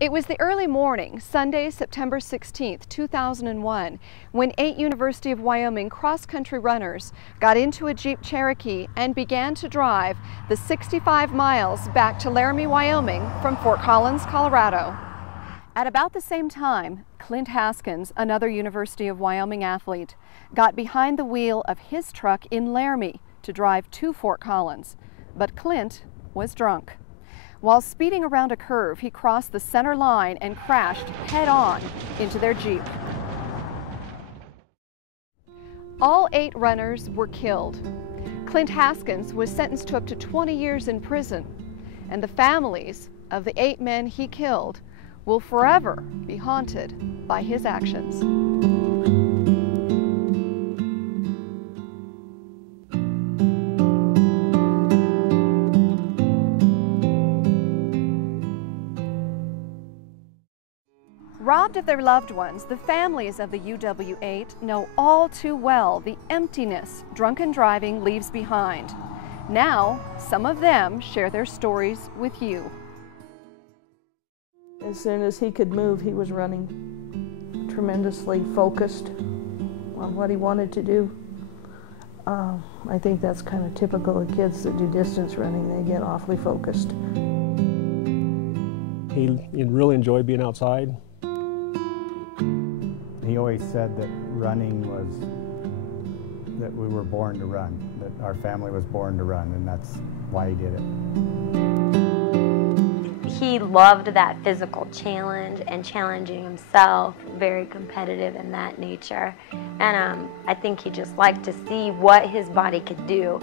It was the early morning, Sunday, September 16, 2001, when 8 University of Wyoming cross-country runners got into a Jeep Cherokee and began to drive the 65 miles back to Laramie, Wyoming from Fort Collins, Colorado. At about the same time, Clint Haskins, another University of Wyoming athlete, got behind the wheel of his truck in Laramie to drive to Fort Collins. But Clint was drunk. While speeding around a curve, he crossed the center line and crashed head-on into their Jeep. All 8 runners were killed. Clint Haskins was sentenced to up to 20 years in prison, and the families of the 8 men he killed will forever be haunted by his actions. Robbed of their loved ones, the families of the UW8 know all too well the emptiness drunken driving leaves behind. Now, some of them share their stories with you. As soon as he could move, he was running, tremendously focused on what he wanted to do. I think that's kind of typical of kids that do distance running. They get awfully focused. He really enjoyed being outside. He always said that running was, that we were born to run, that our family was born to run, and that's why he did it. He loved that physical challenge and challenging himself, very competitive in that nature. And I think he just liked to see what his body could do.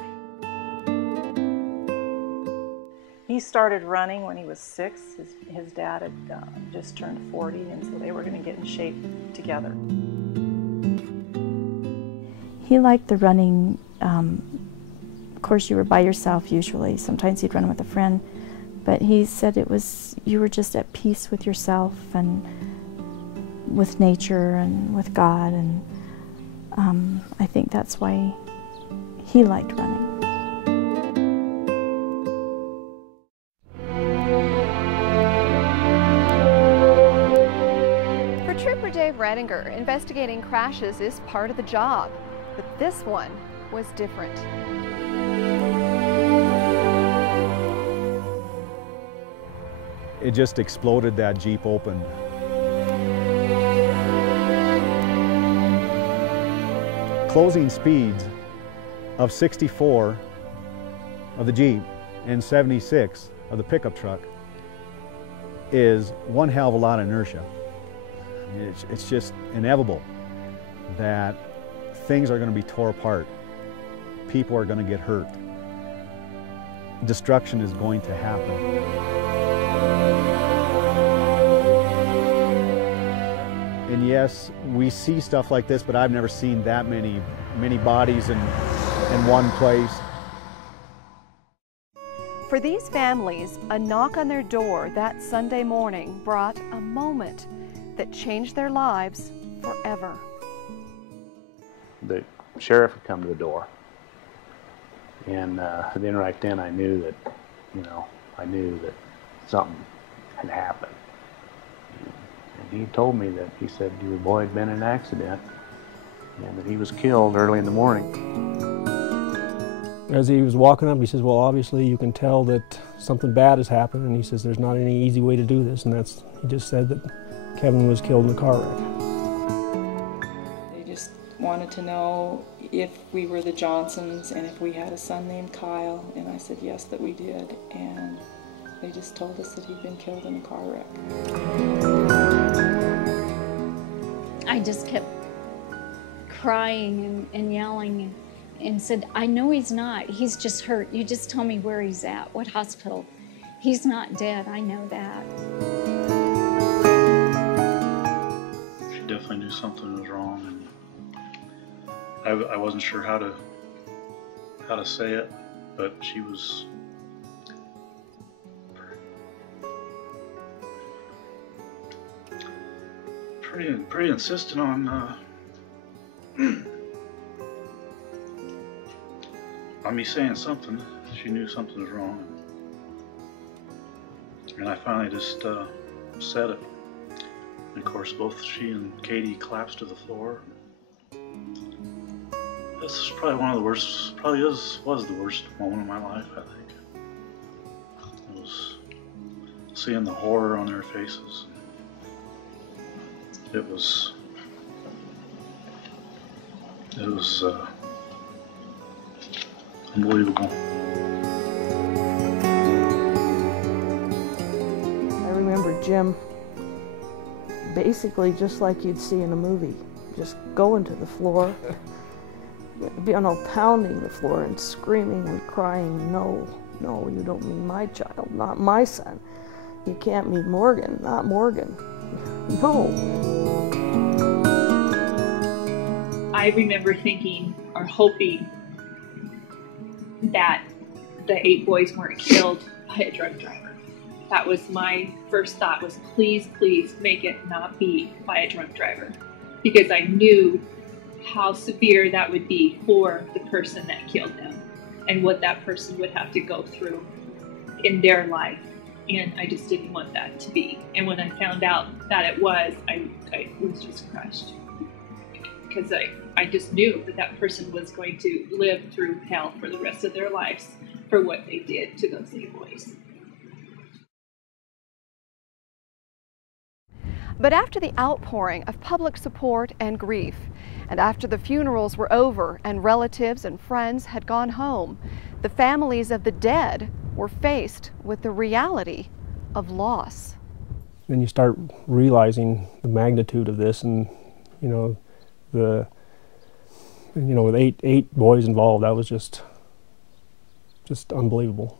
He started running when he was 6. His dad had just turned 40, and so they were going to get in shape together. He liked the running. Of course, you were by yourself usually. Sometimes you'd run with a friend. But he said it was, you were just at peace with yourself and with nature and with God. And I think that's why he liked running. Trooper Dave Redinger, investigating crashes is part of the job, but this one was different. It just exploded. That Jeep opened. Closing speeds of 64 of the Jeep and 76 of the pickup truck is one hell of a lot of inertia. It's just inevitable that things are going to be tore apart. People are going to get hurt. Destruction is going to happen. And yes, we see stuff like this, but I've never seen that many bodies in one place. For these families, a knock on their door that Sunday morning brought a moment that changed their lives forever. The sheriff had come to the door, and then right then I knew that, something had happened. And he told me that, he said your boy had been in an accident and that he was killed early in the morning. As he was walking up, he says, well, obviously you can tell that something bad has happened, and he says there's not any easy way to do this, and he just said that Kevin was killed in a car wreck. They just wanted to know if we were the Johnsons and if we had a son named Kyle, and I said yes, that we did, and they just told us that he'd been killed in a car wreck. I just kept crying and yelling and said, I know he's not, he's just hurt. You just tell me where he's at, what hospital. He's not dead, I know that. Definitely knew something was wrong, and I wasn't sure how to say it, but she was pretty insistent on me saying something. She knew something was wrong, and I finally just said it. And of course, both she and Katie collapsed to the floor. This is probably one of the worst, was the worst moment of my life, I think. It was seeing the horror on their faces. It was unbelievable. I remember Jim basically just like you'd see in a movie, just going to the floor, pounding the floor and screaming and crying, no, no, you don't mean my child, not my son. You can't mean Morgan, not Morgan. No. I remember thinking or hoping that the 8 boys weren't killed by a drunk driver. That was my first thought, was please, please make it not be by a drunk driver. Because I knew how severe that would be for the person that killed them and what that person would have to go through in their life. And I just didn't want that to be. And when I found out that it was, I was just crushed. Because I just knew that that person was going to live through hell for the rest of their lives for what they did to those 8 boys. But after the outpouring of public support and grief, and after the funerals were over and relatives and friends had gone home, the families of the dead were faced with the reality of loss. Then you start realizing the magnitude of this, and with eight boys involved, that was just unbelievable.